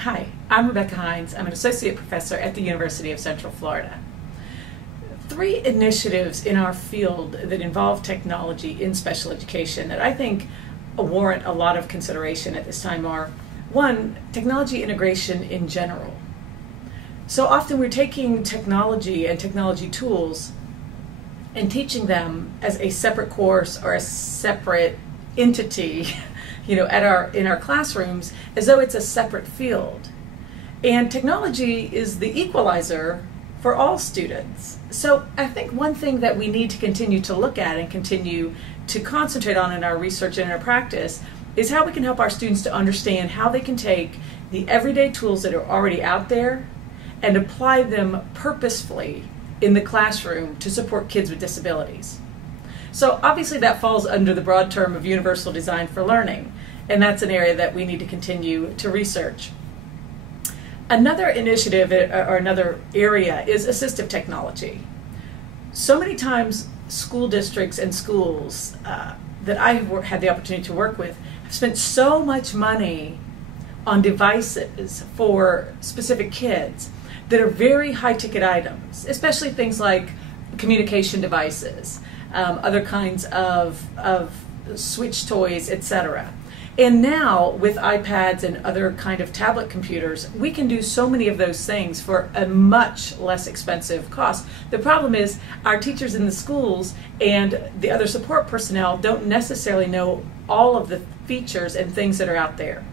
Hi, I'm Rebecca Hines. I'm an associate professor at the University of Central Florida. 3 initiatives in our field that involve technology in special education that I think warrant a lot of consideration at this time are: 1, technology integration in general. So often we're taking technology and technology tools and teaching them as a separate course or a separate entity in our classrooms, as though it's a separate field. And technology is the equalizer for all students. So I think one thing that we need to continue to look at and continue to concentrate on in our research and in our practice is how we can help our students to understand how they can take the everyday tools that are already out there and apply them purposefully in the classroom to support kids with disabilities. So obviously that falls under the broad term of universal design for learning, and that's an area that we need to continue to research. Another initiative or another area is assistive technology. So many times school districts and schools that I've had the opportunity to work with have spent so much money on devices for specific kids that are very high-ticket items, especially things like communication devices, other kinds of switch toys, etc. And now with iPads and other kind of tablet computers, we can do so many of those things for a much less expensive cost. The problem is our teachers in the schools and the other support personnel don't necessarily know all of the features and things that are out there.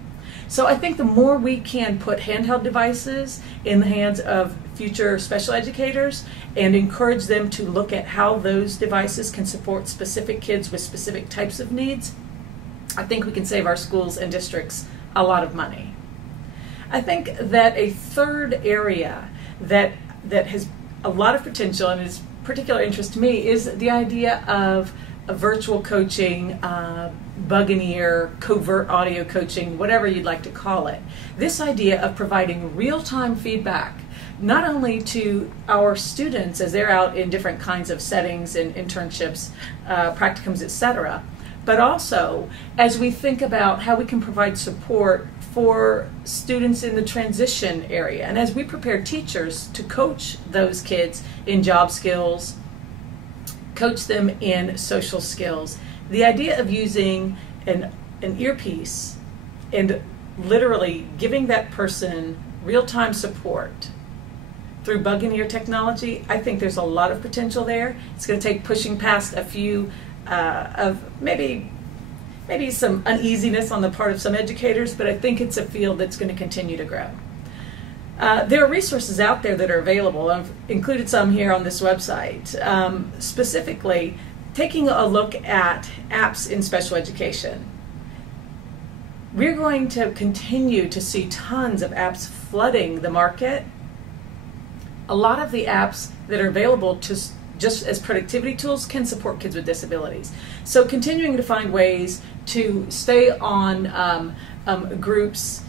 So I think the more we can put handheld devices in the hands of future special educators and encourage them to look at how those devices can support specific kids with specific types of needs, I think we can save our schools and districts a lot of money. I think that a third area that has a lot of potential and is particular interest to me is the idea of a virtual coaching, bug in ear, covert audio coaching, whatever you'd like to call it. This idea of providing real-time feedback, not only to our students as they're out in different kinds of settings and internships, practicums, etc., but also as we think about how we can provide support for students in the transition area, and as we prepare teachers to coach those kids in job skills, coach them in social skills. The idea of using an earpiece and literally giving that person real-time support through bug in ear technology, I think there's a lot of potential there. It's going to take pushing past a few of maybe some uneasiness on the part of some educators, but I think it's a field that's going to continue to grow. There are resources out there that are available. I've included some here on this website, specifically taking a look at apps in special education. We're going to continue to see tons of apps flooding the market. A lot of the apps that are available just as productivity tools can support kids with disabilities. So continuing to find ways to stay on groups,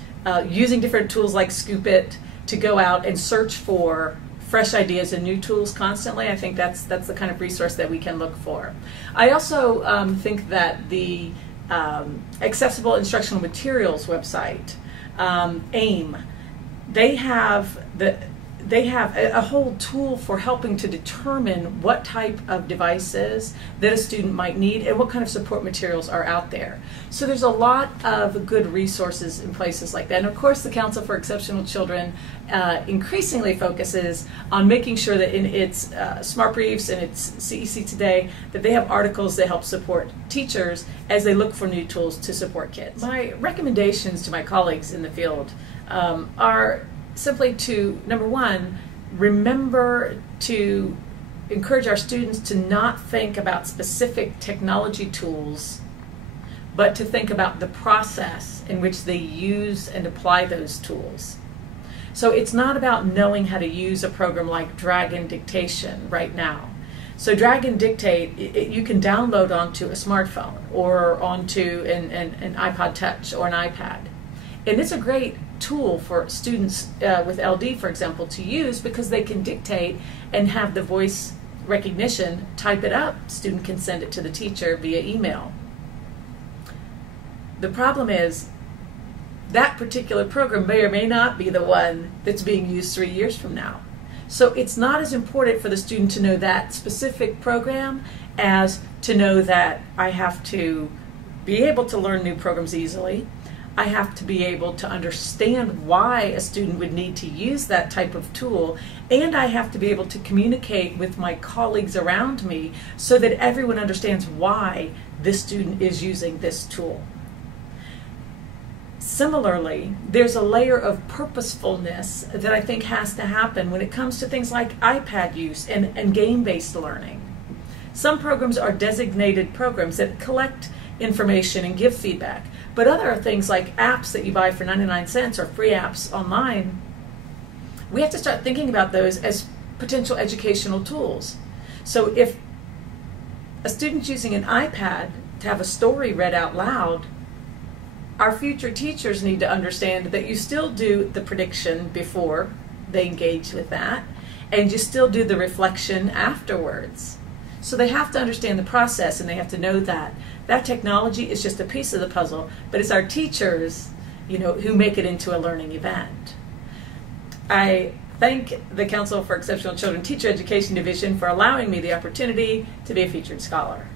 using different tools like Scoop It to go out and search for fresh ideas and new tools constantly. I think that's the kind of resource that we can look for. I also think that the Accessible Instructional Materials website, AIM, they have a whole tool for helping to determine what type of devices that a student might need and what kind of support materials are out there. So there's a lot of good resources in places like that. And of course the Council for Exceptional Children increasingly focuses on making sure that in its Smart Briefs and its CEC Today that they have articles that help support teachers as they look for new tools to support kids. My recommendations to my colleagues in the field are simply to, number one, remember to encourage our students to not think about specific technology tools, but to think about the process in which they use and apply those tools. So it's not about knowing how to use a program like Dragon Dictation right now. So Dragon Dictate, you can download onto a smartphone or onto an iPod Touch or an iPad. And it's a great tool for students with LD, for example, to use because they can dictate and have the voice recognition, type it up. Student can send it to the teacher via email. The problem is that particular program may or may not be the one that's being used 3 years from now. So it's not as important for the student to know that specific program as to know that I have to be able to learn new programs easily. I have to be able to understand why a student would need to use that type of tool, and I have to be able to communicate with my colleagues around me so that everyone understands why this student is using this tool. Similarly, there's a layer of purposefulness that I think has to happen when it comes to things like iPad use and game-based learning. Some programs are designated programs that collect information and give feedback, but other things like apps that you buy for 99 cents or free apps online, we have to start thinking about those as potential educational tools. So if a student's using an iPad to have a story read out loud, our future teachers need to understand that you still do the prediction before they engage with that, and you still do the reflection afterwards. So they have to understand the process, and they have to know that that technology is just a piece of the puzzle, but it's our teachers, who make it into a learning event. I thank the Council for Exceptional Children Teacher Education Division for allowing me the opportunity to be a featured scholar.